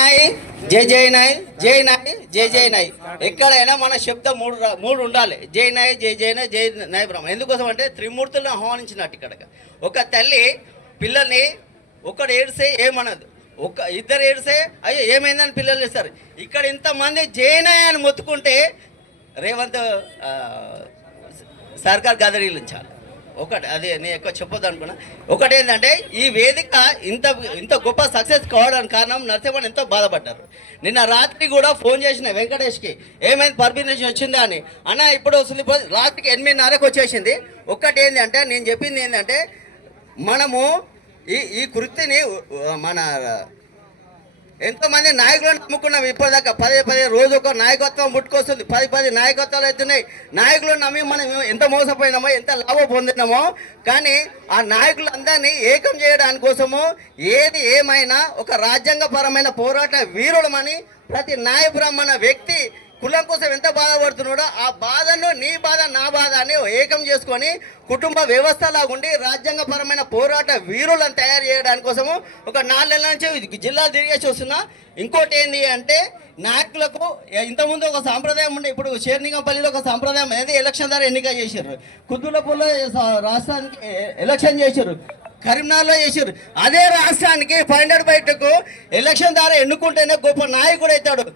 నాయ్ జై జై నాయ్ జై నాయ్ జై జై నాయ్. ఎక్కడైనా మన శబ్దం మూడు ఉండాలి. జై నాయ్ జై జై నాయ్ జై నాయ్ బ్రహ్మ. ఎందుకోసం అంటే త్రిమూర్తులను ఆహ్వానించినట్టు ఇక్కడ ఒక తల్లి పిల్లల్ని ఒకడు ఏడిస్తే ఏమనదు, ఇద్దరు ఏడిస్తే అయ్యో ఏమైందని పిల్లలు ఇస్తారు. ఇక్కడ ఇంతమంది జై నాయ్ అని మొత్తుకుంటే రేవంత్ సర్కార్ గదరీలించాలి. ఒకటి అదే నేను ఎక్కువ చెప్పొద్దు అనుకున్నా. ఒకటి ఏంటంటే ఈ వేదిక ఇంత గొప్ప సక్సెస్ కావడానికి కారణం నరసింహన్ ఎంతో బాధపడ్డారు. నిన్న రాత్రి కూడా ఫోన్ చేసిన వెంకటేష్కి ఏమైంది పర్మిషన్ వచ్చిందా అని. అన్న ఇప్పుడు వస్తుంది, రాత్రికి 8:30కి వచ్చేసింది. ఒక్కటి ఏంటంటే నేను చెప్పింది ఏంటంటే మనము ఈ కృతిని మన ఎంతోమంది నాయకులను నమ్ముకున్నాం ఇప్పటిదాకా. 10 రోజు ఒక నాయకత్వం ముట్టుకొస్తుంది, 10 నాయకత్వాలు అవుతున్నాయి. నాయకులను నమ్మి మనం ఎంత మోసపోయినామో ఎంత లాభం పొందినామో, కానీ ఆ నాయకులందరినీ ఏకం చేయడానికి కోసము ఏది ఏమైనా ఒక రాజ్యాంగపరమైన పోరాట వీరులమని ప్రతి నాయ బ్రాహ్మణ వ్యక్తి కులం కోసం ఎంత బాధపడుతున్నాడో ఆ బాధను నీ బాధ నా బాధ అని ఏకం చేసుకొని కుటుంబ వ్యవస్థలా ఉండి రాజ్యాంగపరమైన పోరాట వీరులను తయారు చేయడానికి కోసము ఒక 4 నెలల నుంచి జిల్లా తిరిగేసి వస్తున్నా. ఇంకోటి ఏంటి అంటే నాయకులకు ఇంతకుముందు ఒక సాంప్రదాయం ఉండే, ఇప్పుడు షేర్నింగంపల్లిలో ఒక సాంప్రదాయం అనేది ఎలక్షన్ ద్వారా ఎన్నిక చేశారు. కుద్దులపూర్లో రాష్ట్రానికి ఎలక్షన్ చేశారు, కరీంనగర్లో చేశారు. అదే రాష్ట్రానికి 500 బయటకు ఎలక్షన్ ద్వారా ఎన్నుకుంటేనే గొప్ప నాయకుడు అవుతాడు.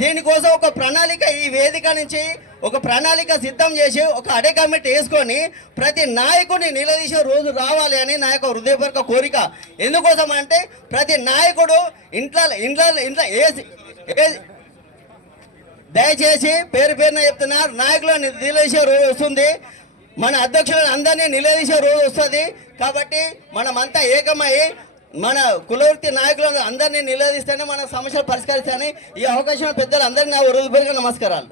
దీనికోసం ఒక ప్రణాళిక ఈ వేదిక నుంచి ఒక ప్రణాళిక సిద్ధం చేసి ఒక అడే కమిటీ వేసుకొని ప్రతి నాయకుడిని నిలదీసే రోజు రావాలి అని నా యొక్క హృదయపూర్వక కోరిక. ఎందుకోసం అంటే ప్రతి నాయకుడు ఇంట్లో దయచేసి పేరున చెప్తున్నారు, నాయకులను నిలదీసే రోజు వస్తుంది, మన అధ్యక్షులను అందరినీ నిలదీసే రోజు వస్తుంది. కాబట్టి మనమంతా ఏకమై మన కులవృత్తి నాయకులను అందరినీ నిలదీస్తేనే మన సమస్యలు పరిష్కరిస్తాయని ఈ అవకాశం పెద్దలు అందరినీ నా హృదయపూర్వక నమస్కారాలు.